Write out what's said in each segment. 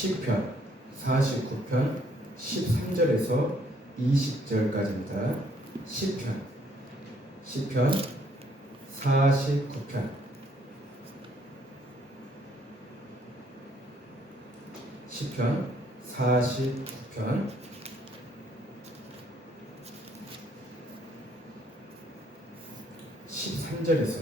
시편 49편 13절에서 20절까지입니다. 시편 49편 시편 49편 13절에서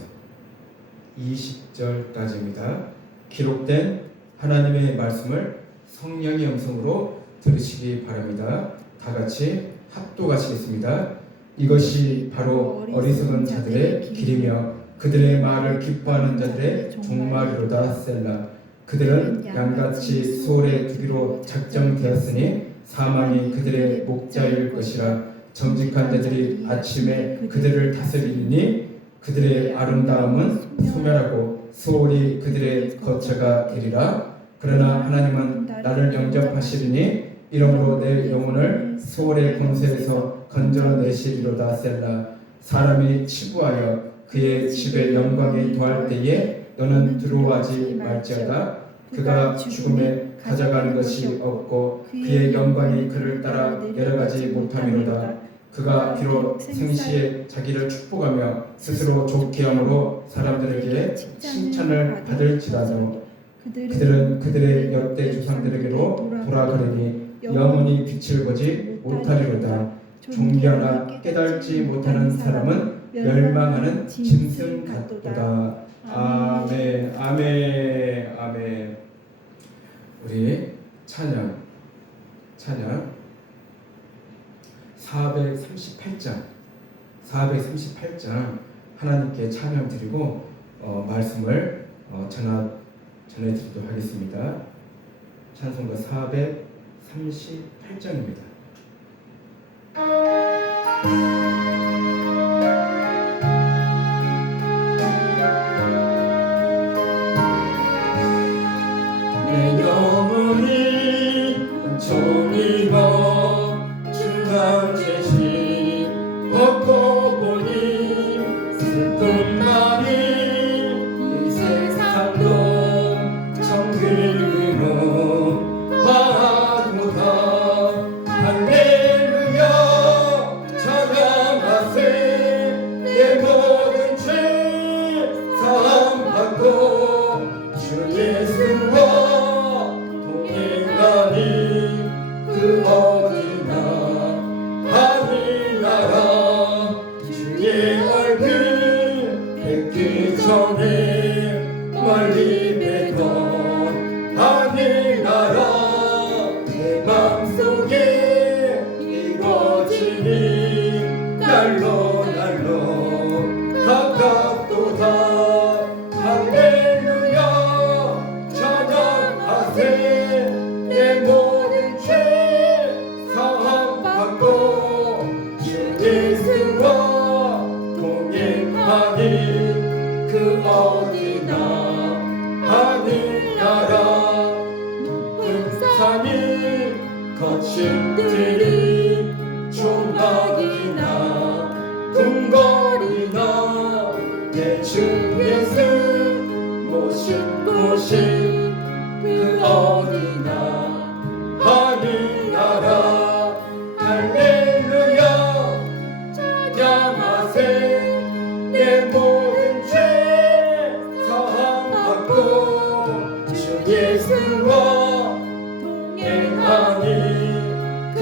20절까지입니다. 기록된 하나님의 말씀을 성령의 음성으로 들으시기 바랍니다. 다 같이 합독하시겠습니다. 이것이 바로 어리석은 자들의 길이며 그들의 말을 기뻐하는 자들의 종말이로다. 셀라. 그들은 양같이 소홀에 두기로 작정되었으니 사망이 그들의 목자일 것이라. 정직한 자들이 아침에 그들을 다스리니 그들의 아름다움은 소멸하고 소홀히 그들의 거처가 되리라. 그러나 하나님은 나를 영접하시리니 이러므로 내 영혼을 소홀의 권세에서 건져내시리로다. 셀라. 사람이 치부하여 그의 집에 영광이 더할 때에 너는 두려워하지 말지어다. 그가 죽음에 가져가는 것이 없고 그의 영광이 그를 따라 내려가지 못함이로다. 그가 비록 생시에 자기를 축복하며 스스로 좋게 함으로 사람들에게 칭찬을 받을지라도 그들은 그들의 역대 조상들에게로 돌아가려니 영원히 빛을 보지 못하리로다. 존귀하나 깨달지 못하는 사람은 멸망하는 짐승 같도다. 아멘. 아멘. 아멘. 우리 찬양 438장 하나님께 찬양 드리고 말씀을 전해드리도록 하겠습니다. 찬송가 438장입니다. 내 영혼이 종이고 주가 계시 얻고 보니 슬픔만이 이 세상도 정글로 화하도다. 할렐루야 찬양하세. 내 모든 죄 사함받고 주 예수와 동행하니 그 어디나 하늘나라. 주의 얼굴 뵙기 전에 멀리 뵈던 하늘나라. 내 맘속에 이루어지니 날로 가깝도다. 할렐루야 찬양하세. 내 모든 죄 사함받고 주 예수와 동행하니 그 어디나 하늘나라. 높은 산이 거친 들이 조막이나 궁궐이나 내 주 예수 모신 곳이 그 어디나 하늘나라. 할렐루야 찬양하세. 내 모든 죄 사함받고 주 예수와 동행하니 그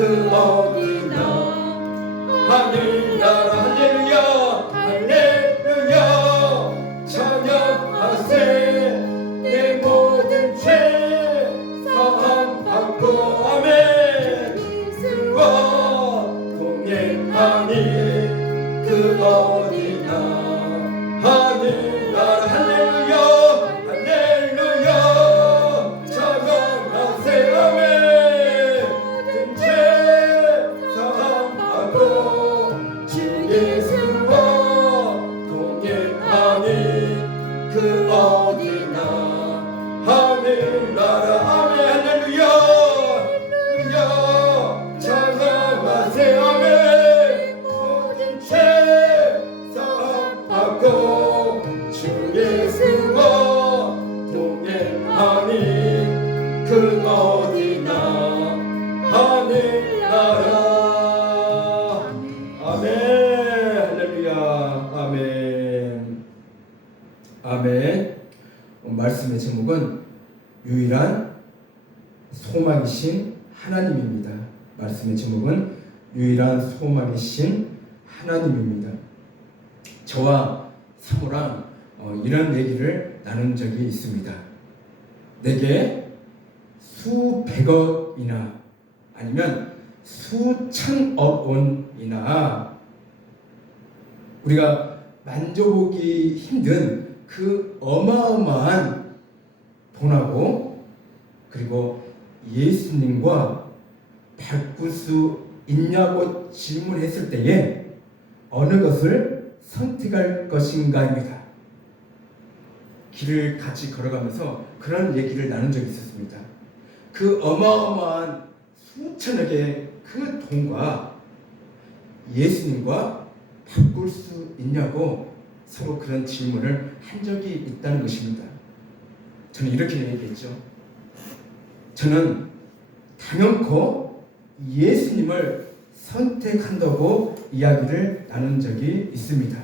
그 어디나 하늘나라. 아멘. 할렐루야. 아멘. 아멘. 말씀의 제목은 유일한 소망이신 하나님입니다. 말씀의 제목은 유일한 소망이신 하나님입니다. 저와 사모랑 이런 얘기를 나눈 적이 있습니다. 내게 수백억이나 아니면 수천억 원이나 우리가 만져보기 힘든 그 어마어마한 돈하고 그리고 예수님과 바꿀 수 있냐고 질문했을 때에 어느 것을 선택할 것인가입니다. 길을 같이 걸어가면서 그런 얘기를 나눈 적이 있었습니다. 그 어마어마한 수천억의 그 돈과 예수님과 바꿀 수 있냐고 서로 그런 질문을 한 적이 있다는 것입니다. 저는 이렇게 얘기했죠. 저는 단연코 예수님을 선택한다고 이야기를 나눈 적이 있습니다.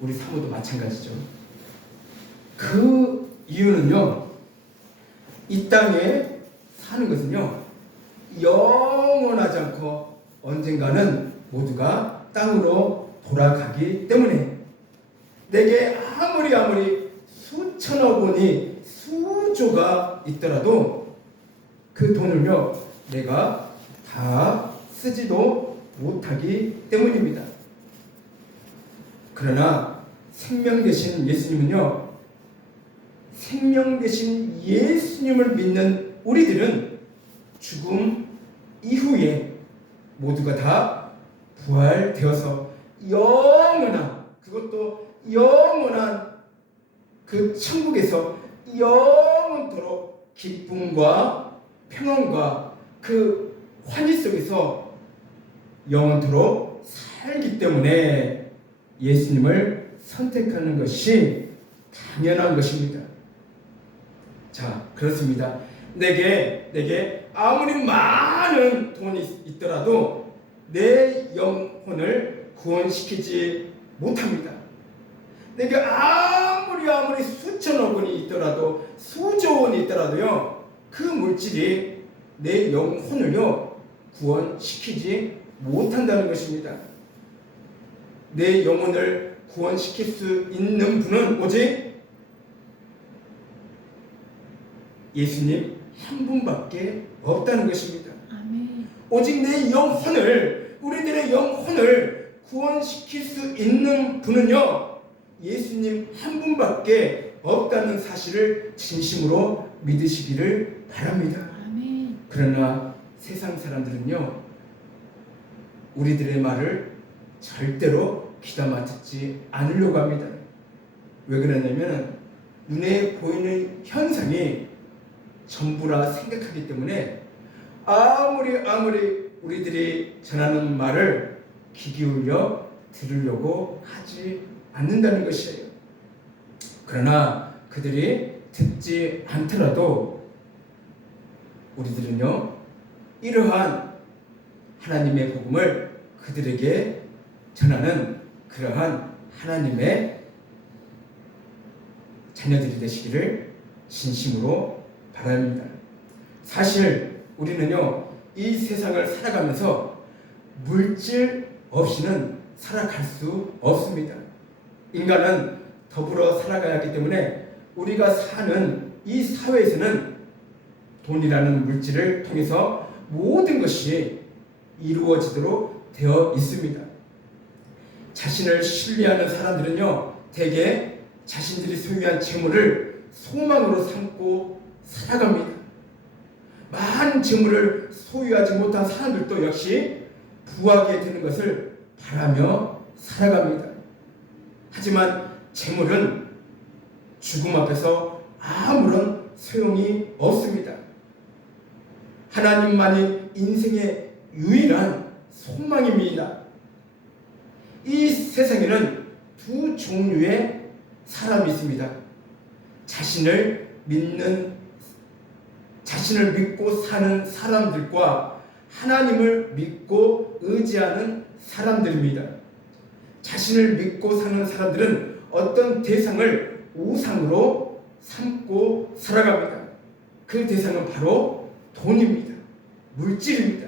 우리 사모도 마찬가지죠. 그 이유는요, 이 땅에 사는 것은요, 영원하지 않고 언젠가는 모두가 땅으로 돌아가기 때문에 내게 아무리 수천억 원이 수조가 있더라도 그 돈을요, 내가 다 쓰지도 못하기 때문입니다. 그러나 생명 되신 예수님은요, 생명 되신 예수님을 믿는 우리들은 죽음 이후에 모두가 다 부활되어서 영원한, 그것도 영원한 그 천국에서 영원토록 기쁨과 평안과 그 환희 속에서 영원토록 살기 때문에 예수님을 선택하는 것이 당연한 것입니다. 자, 그렇습니다. 내게 아무리 많은 돈이 있더라도 내 영혼을 구원시키지 못합니다. 내게 아무리 수천억 원이 있더라도 수조 원이 있더라도요, 그 물질이 내 영혼을요 구원시키지 못한다는 것입니다. 내 영혼을 구원시킬 수 있는 분은 오직 예수님 한 분밖에 없다는 것입니다. 아멘. 오직 내 영혼을, 우리들의 영혼을 구원시킬 수 있는 분은요, 예수님 한 분밖에 없다는 사실을 진심으로 믿으시기를 바랍니다. 아멘. 그러나 세상 사람들은요, 우리들의 말을 절대로 귀담아 듣지 않으려고 합니다. 왜 그러냐면 눈에 보이는 현상이 전부라 생각하기 때문에 아무리 우리들이 전하는 말을 귀 기울여 들으려고 하지 않는다는 것이에요. 그러나 그들이 듣지 않더라도 우리들은요, 이러한 하나님의 복음을 그들에게 전하는 그러한 하나님의 자녀들이 되시기를 진심으로 바랍니다. 사실 우리는요, 이 세상을 살아가면서 물질 없이는 살아갈 수 없습니다. 인간은 더불어 살아가야 하기 때문에 우리가 사는 이 사회에서는 돈이라는 물질을 통해서 모든 것이 이루어지도록 되어 있습니다. 자신을 신뢰하는 사람들은요, 대개 자신들이 소유한 재물을 소망으로 삼고 살아갑니다. 많은 재물을 소유하지 못한 사람들도 역시 부하게 되는 것을 바라며 살아갑니다. 하지만 재물은 죽음 앞에서 아무런 소용이 없습니다. 하나님만이 인생의 유일한 소망입니다. 이 세상에는 두 종류의 사람이 있습니다. 자신을 믿는 자신을 믿고 사는 사람들과 하나님을 믿고 의지하는 사람들입니다. 자신을 믿고 사는 사람들은 어떤 대상을 우상으로 삼고 살아갑니다. 그 대상은 바로 돈입니다. 물질입니다.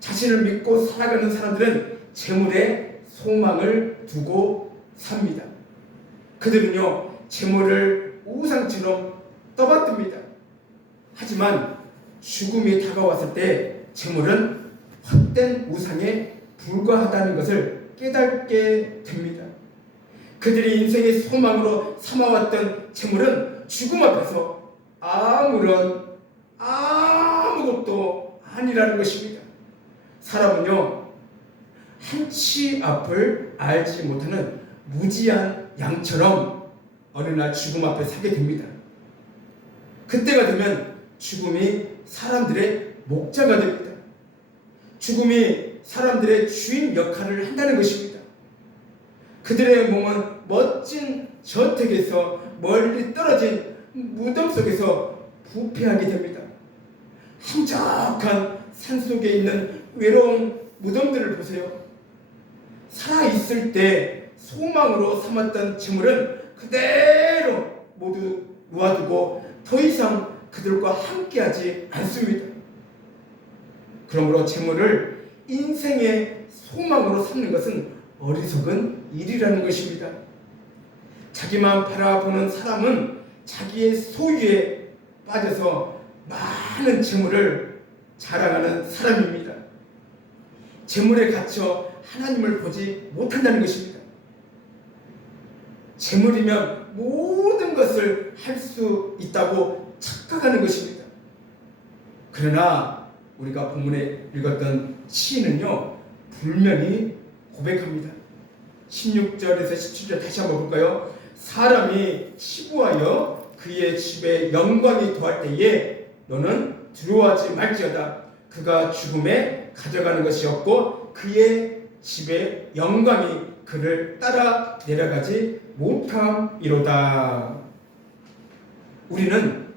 자신을 믿고 살아가는 사람들은 재물에 소망을 두고 삽니다. 그들은요, 재물을 우상처럼 떠받듭니다. 하지만 죽음이 다가왔을 때 재물은 헛된 우상에 불과하다는 것을 깨닫게 됩니다. 그들이 인생의 소망으로 삼아왔던 재물은 죽음 앞에서 아무것도 아니라는 것입니다. 사람은요, 한치 앞을 알지 못하는 무지한 양처럼 어느 날 죽음 앞에 서게 됩니다. 그때가 되면 죽음이 사람들의 목자가 됩니다. 죽음이 사람들의 주인 역할을 한다는 것입니다. 그들의 몸은 멋진 저택에서 멀리 떨어진 무덤 속에서 부패하게 됩니다. 한적한 산속에 있는 외로운 무덤들을 보세요. 살아있을 때 소망으로 삼았던 재물은 그대로 모두 놓아두고 더 이상 그들과 함께하지 않습니다. 그러므로 재물을 인생의 소망으로 삼는 것은 어리석은 일이라는 것입니다. 자기만 바라보는 사람은 자기의 소유에 빠져서 많은 재물을 자랑하는 사람입니다. 재물에 갇혀 하나님을 보지 못한다는 것입니다. 재물이면 모든 것을 할 수 있다고 착각하는 것입니다. 그러나 우리가 본문에 읽었던 시인은요, 분명히 고백합니다. 16절에서 17절 다시 한번 볼까요? 사람이 치부하여 그의 집에 영광이 더할 때에 너는 두려워하지 말지어다. 그가 죽음에 가져가는 것이 없고 그의 집에 영광이 그를 따라 내려가지 못함이로다. 우리는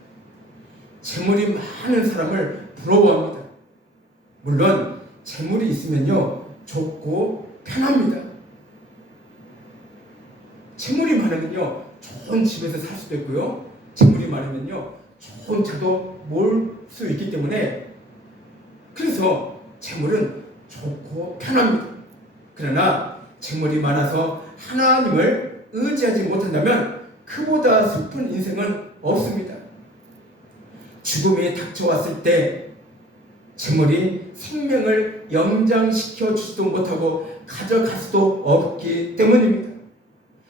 재물이 많은 사람을 부러워합니다. 물론 재물이 있으면요, 좋고 편합니다. 재물이 많으면요, 좋은 집에서 살 수도 있고요, 재물이 많으면요, 좋은 차도 몰 수 있기 때문에, 그래서 재물은 좋고 편합니다. 그러나 재물이 많아서 하나님을 의지하지 못한다면 그보다 슬픈 인생은 없습니다. 죽음이 닥쳐왔을 때 재물이 생명을 연장시켜 주지도 못하고 가져갈 수도 없기 때문입니다.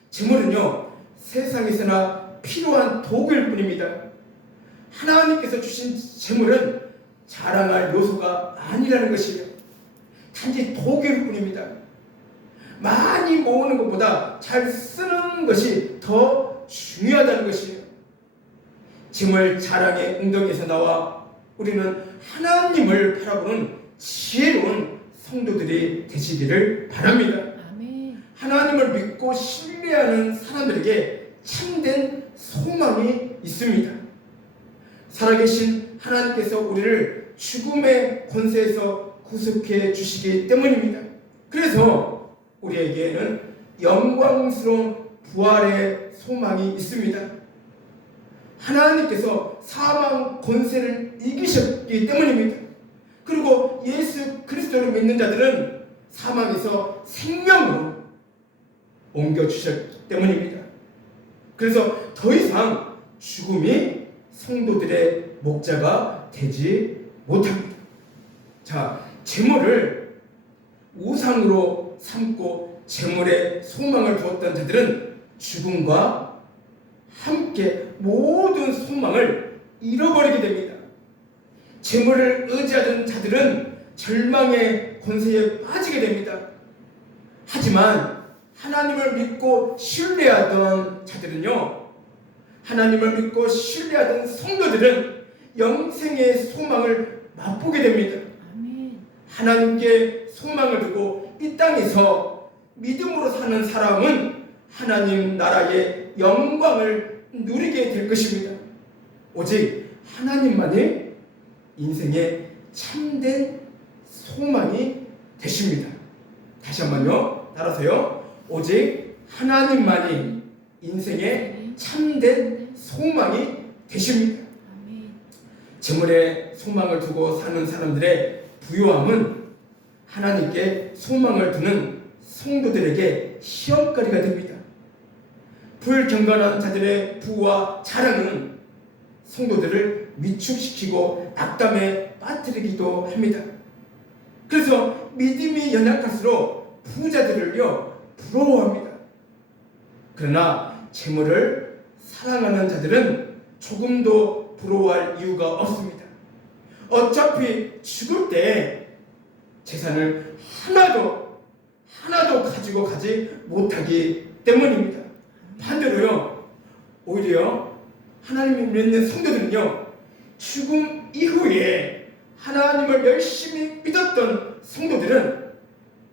재물은요, 세상에서나 필요한 도구일 뿐입니다. 하나님께서 주신 재물은 자랑할 요소가 아니라는 것이에요. 단지 도구일 뿐입니다. 많이 모으는 것보다 잘 쓰는 것이 더 중요하다는 것이에요. 재물 자랑의 웅덩이에서 나와 우리는 하나님을 바라보는 지혜로운 성도들이 되시기를 바랍니다. 아멘. 하나님을 믿고 신뢰하는 사람들에게 참된 소망이 있습니다. 살아계신 하나님께서 우리를 죽음의 권세에서 구속해 주시기 때문입니다. 그래서 우리에게는 영광스러운 부활의 소망이 있습니다. 하나님께서 사망 권세를 이기셨기 때문입니다. 그리고 예수 그리스도를 믿는 자들은 사망에서 생명으로 옮겨주셨기 때문입니다. 그래서 더 이상 죽음이 성도들의 목자가 되지 못합니다. 자, 재물을 우상으로 삼고 재물에 소망을 두었던 자들은 죽음과 함께 모든 소망을 잃어버리게 됩니다. 재물을 의지하던 자들은 절망의 권세에 빠지게 됩니다. 하지만 하나님을 믿고 신뢰하던 자들은요, 하나님을 믿고 신뢰하던 성도들은 영생의 소망을 맛보게 됩니다. 아멘. 하나님께 소망을 두고 이 땅에서 믿음으로 사는 사람은 하나님 나라의 영광을 누리게 될 것입니다. 오직 하나님만이 인생의 참된 소망이 되십니다. 다시 한번요. 따라서요. 오직 하나님만이 인생의 참된 소망이 되십니다. 재물에 소망을 두고 사는 사람들의 부요함은 하나님께 소망을 두는 성도들에게 시험거리가 됩니다. 불경건한 자들의 부와 자랑은 성도들을 위축시키고 악담에 빠뜨리기도 합니다. 그래서 믿음이 연약할수록 부자들을요 부러워합니다. 그러나 재물을 사랑하는 자들은 조금도 부러워할 이유가 없습니다. 어차피 죽을 때 재산을 하나도 가지고 가지 못하기 때문입니다. 반대로요, 오히려 하나님을 믿는 성도들은요, 죽음 이후에 하나님을 열심히 믿었던 성도들은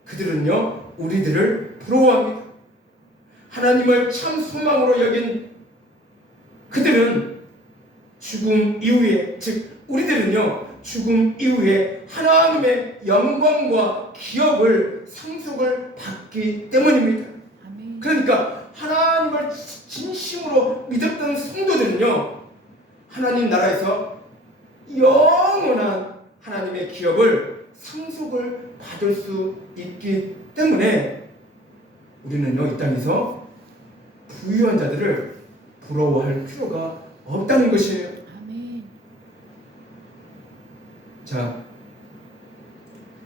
그들은요, 우리들을 부러워합니다. 하나님을 참 소망으로 여긴 그들은 죽음 이후에, 즉 우리들은요, 죽음 이후에 하나님의 영광과 기업을 상속을 받기 때문입니다. 그러니까 하나님을 진심으로 믿었던 성도들은요, 하나님 나라에서 영원한 하나님의 기업을 상속을 받을 수 있기 때문에 우리는요, 이 땅에서 부유한 자들을 부러워할 필요가 없다는 것이에요. 자,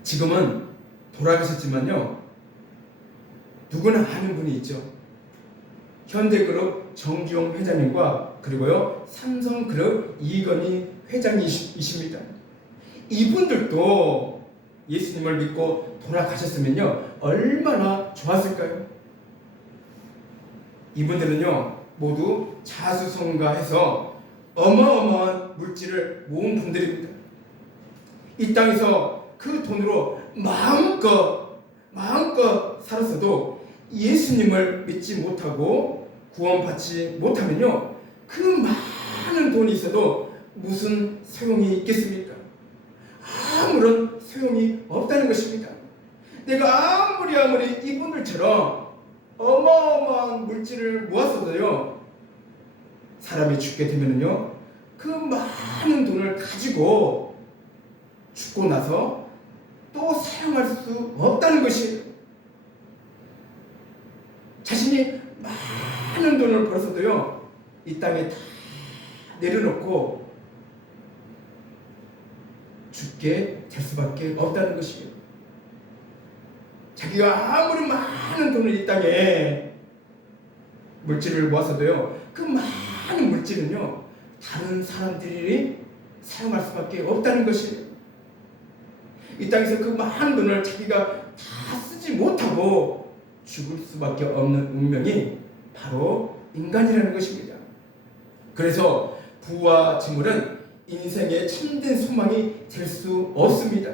지금은 돌아가셨지만요, 누구나 아는 분이 있죠. 현대그룹 정주영 회장님과 그리고요 삼성그룹 이건희 회장이십니다. 이분들도 예수님을 믿고 돌아가셨으면요 얼마나 좋았을까요? 이분들은요 모두 자수성가해서 어마어마한 물질을 모은 분들입니다. 이 땅에서 그 돈으로 마음껏 살았어도 예수님을 믿지 못하고 구원받지 못하면요 그 많은 돈이 있어도 무슨 소용이 있겠습니까? 아무런 소용이 없다는 것입니다. 내가 아무리 이분들처럼 어마어마한 물질을 모았어도요 사람이 죽게 되면요 그 많은 돈을 가지고 죽고 나서 또 사용할 수 없다는 것이에요. 자신이 많은 돈을 벌어서도요 이 땅에 다 내려놓고 죽게 될 수밖에 없다는 것이에요. 자기가 아무리 많은 돈을 이 땅에 물질을 모아서도요 그 많은 물질은요 다른 사람들이 사용할 수밖에 없다는 것이에요. 이 땅에서 그 많은 돈을 자기가 다 쓰지 못하고 죽을 수밖에 없는 운명이 바로 인간이라는 것입니다. 그래서 부와 재물은 인생의 참된 소망이 될 수 없습니다.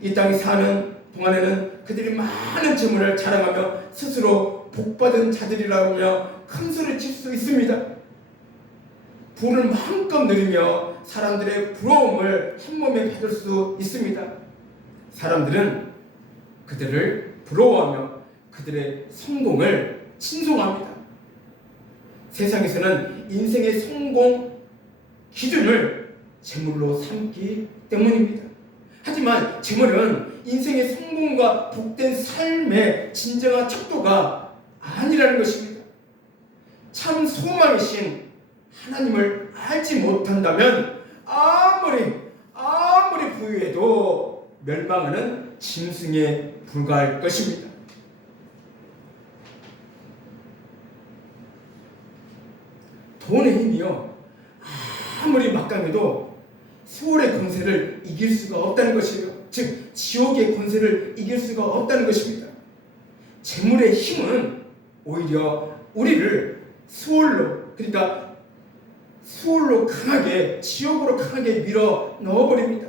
이 땅에 사는 동안에는 그들이 많은 재물을 자랑하며 스스로 복받은 자들이라며 큰 소리 칠 수 있습니다. 부를 마음껏 누리며 사람들의 부러움을 한몸에 받을 수 있습니다. 사람들은 그들을 부러워하며 그들의 성공을 칭송합니다. 세상에서는 인생의 성공 기준을 재물로 삼기 때문입니다. 하지만 재물은 인생의 성공과 복된 삶의 진정한 척도가 아니라는 것입니다. 참 소망이신 하나님을 알지 못한다면 아무리 부유해도 멸망하는 짐승에 불과할 것입니다. 돈의 힘이요 아무리 막강해도 세월의 권세를 이길 수가 없다는 것이에요. 즉 지옥의 권세를 이길 수가 없다는 것입니다. 재물의 힘은 오히려 우리를 수월로 강하게 지옥으로 강하게 밀어 넣어버립니다.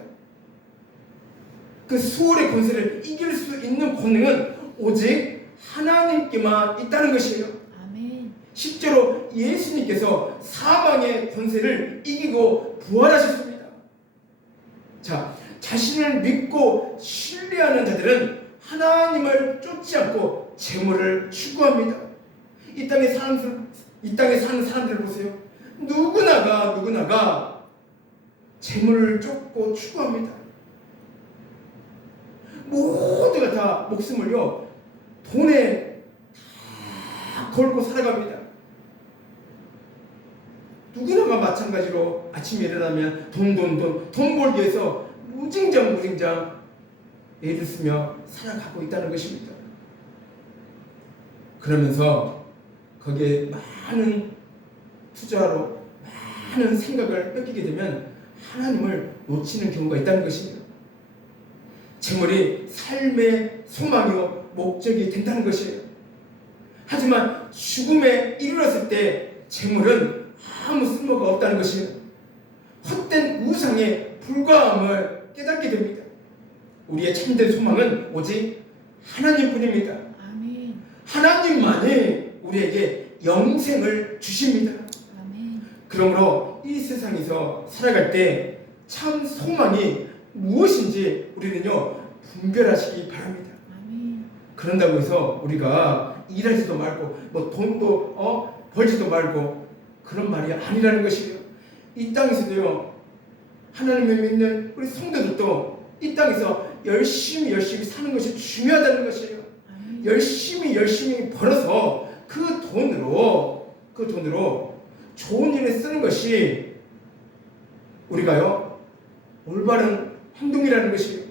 그 수월의 권세를 이길 수 있는 권능은 오직 하나님께만 있다는 것이에요. 아멘. 실제로 예수님께서 사망의 권세를 이기고 부활하셨습니다. 자, 자신을 믿고 신뢰하는 자들은 하나님을 쫓지 않고 재물을 추구합니다. 이 땅에 사는 사람들 보세요. 누구나가 재물을 쫓고 추구합니다. 모두가 다 목숨을요 돈에 다 걸고 살아갑니다. 누구나가 마찬가지로 아침에 일어나면 돈 벌기 위해서 무진장 애를 쓰며 살아가고 있다는 것입니다. 그러면서 거기에 많은 투자로 많은 생각을 뺏기게 되면 하나님을 놓치는 경우가 있다는 것입니다. 재물이 삶의 소망이요 목적이 된다는 것이에요. 하지만 죽음에 이르렀을 때 재물은 아무 쓸모가 없다는 것이에요. 헛된 우상에 불과함을 깨닫게 됩니다. 우리의 참된 소망은 오직 하나님뿐입니다. 아멘. 하나님만이 우리에게 영생을 주십니다. 아멘. 그러므로 이 세상에서 살아갈 때 참 소망이 무엇인지 우리는요 분별하시기 바랍니다. 아멘. 그런다고 해서 우리가 일하지도 말고 뭐 돈도 벌지도 말고 그런 말이 아니라는 것이에요. 이 땅에서도요 하나님을 믿는 우리 성도들도 이 땅에서 열심히 사는 것이 중요하다는 것이에요. 아멘. 열심히 벌어서 그 돈으로 좋은 일에 쓰는 것이 우리가요 올바른 행동이라는 것이에요.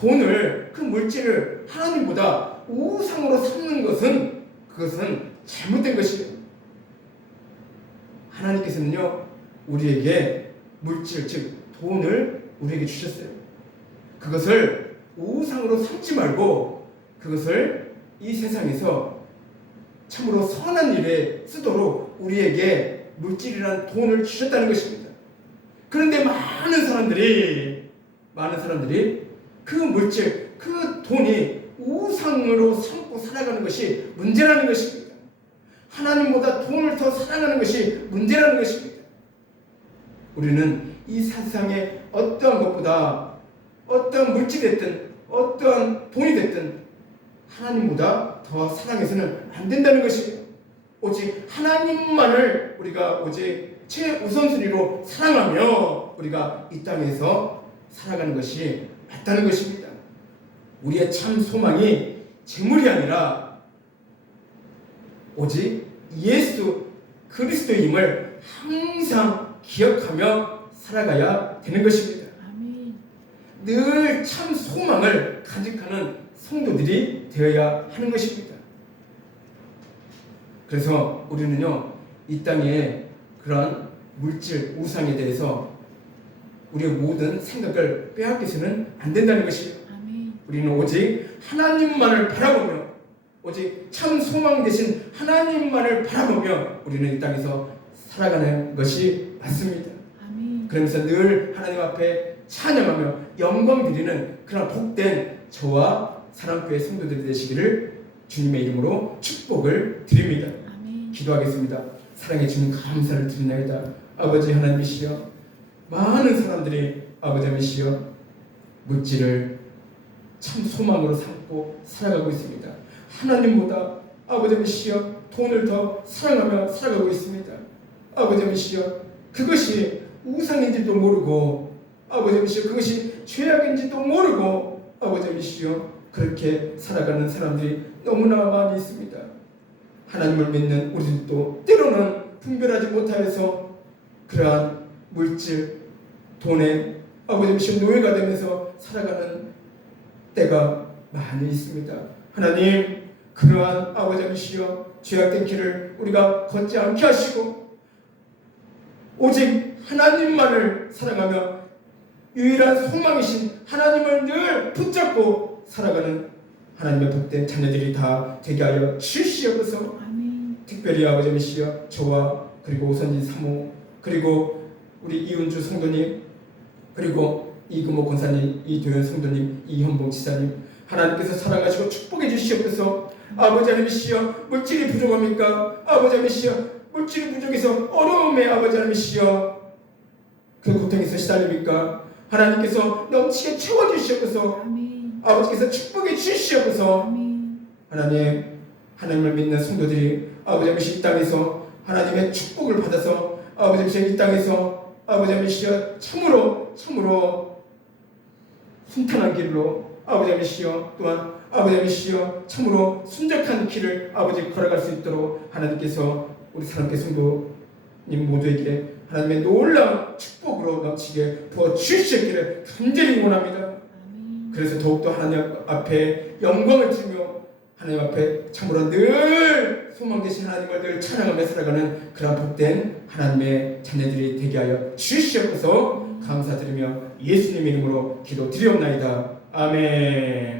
돈을 그 물질을 하나님보다 우상으로 삼는 그것은 잘못된 것이에요. 하나님께서는요 우리에게 물질 즉 돈을 우리에게 주셨어요. 그것을 우상으로 삼지 말고 그것을 이 세상에서 참으로 선한 일에 쓰도록 우리에게 물질이란 돈을 주셨다는 것입니다. 그런데 많은 사람들이 그 물질, 그 돈이 우상으로 삼고 살아가는 것이 문제라는 것입니다. 하나님보다 돈을 더 사랑하는 것이 문제라는 것입니다. 우리는 이 세상에 어떠한 것보다 어떠한 물질이 됐든 어떠한 돈이 됐든 하나님보다 더 사랑해서는 안 된다는 것이에요. 오직 하나님만을 우리가 오직 최우선순위로 사랑하며 우리가 이 땅에서 살아가는 것이 맞다는 것입니다. 우리의 참 소망이 재물이 아니라 오직 예수 그리스도임을 항상 기억하며 살아가야 되는 것입니다. 아멘. 늘 참 소망을 간직하는 성도들이 되어야 하는 것입니다. 그래서 우리는요 이 땅에 그러한 물질 우상에 대해서 우리의 모든 생각을 빼앗겨서는 안 된다는 것이에요. 아멘. 우리는 오직 하나님만을 바라보며 오직 참 소망 되신 하나님만을 바라보며 우리는 이 땅에서 살아가는 것이 맞습니다. 아멘. 그러면서 늘 하나님 앞에 찬양하며 영광 드리는 그런 복된 저와 사랑교회 성도들이 되시기를 주님의 이름으로 축복을 드립니다. 아멘. 기도하겠습니다. 사랑해 주님 감사를 드리나이다. 아버지 하나님이시여 많은 사람들이 아버지 하나님이시여 물질을 참 소망으로 삼고 살아가고 있습니다. 하나님보다 아버지 하나님이시여 돈을 더 사랑하며 살아가고 있습니다. 아버지 하나님이시여 그것이 우상인지도 모르고 아버지 하나님이시여 그것이 죄악인지도 모르고 아버지 하나님이시여 그렇게 살아가는 사람들이 너무나 많이 있습니다. 하나님을 믿는 우리들도 때로는 분별하지 못하여서 그러한 물질, 돈에 아버지 노예가 되면서 살아가는 때가 많이 있습니다. 하나님 그러한 아버지시여 죄악된 길을 우리가 걷지 않게 하시고 오직 하나님만을 사랑하며 유일한 소망이신 하나님을 늘 붙잡고 살아가는 하나님의 복된 자녀들이 다 되게 하여 주시옵소서. 아멘. 특별히 아버지시여 저와 그리고 오선진 사모 그리고 우리 이은주 성도님 그리고 이금호 권사님 이도현 성도님 이현봉 지사님 하나님께서 사랑하시고 축복해 주시옵소서. 아버지 하나님이시여 물질이 부족합니까? 아버지 하나님이시여 물질이 부족해서 어려움에 아버지 하나님이시여 그 고통에서 시달립니까? 하나님께서 넘치게 채워주시옵소서. 아멘. 아버지께서 축복해 주시옵소서. 아멘. 하나님을 믿는 성도들이 아버지 이 땅에서 하나님의 축복을 받아서 아버지 이 땅에서 아버지 참으로 순탄한 길로 아버지 또한 아버지 참으로 순적한 길을 아버지 걸어갈 수 있도록 하나님께서 우리 사랑의 성도님 모두에게 하나님의 놀라운 축복으로 넘치게 부어주시기를 간절히 원합니다. 아멘. 그래서 더욱더 하나님 앞에 영광을 드리며 하나님 앞에 참으로 늘 소망 되신 하나님을 늘 찬양하며 살아가는 그런 복된 하나님의 자녀들이 되게 하여 주시옵소서. 감사드리며 예수님 이름으로 기도드리옵나이다. 아멘.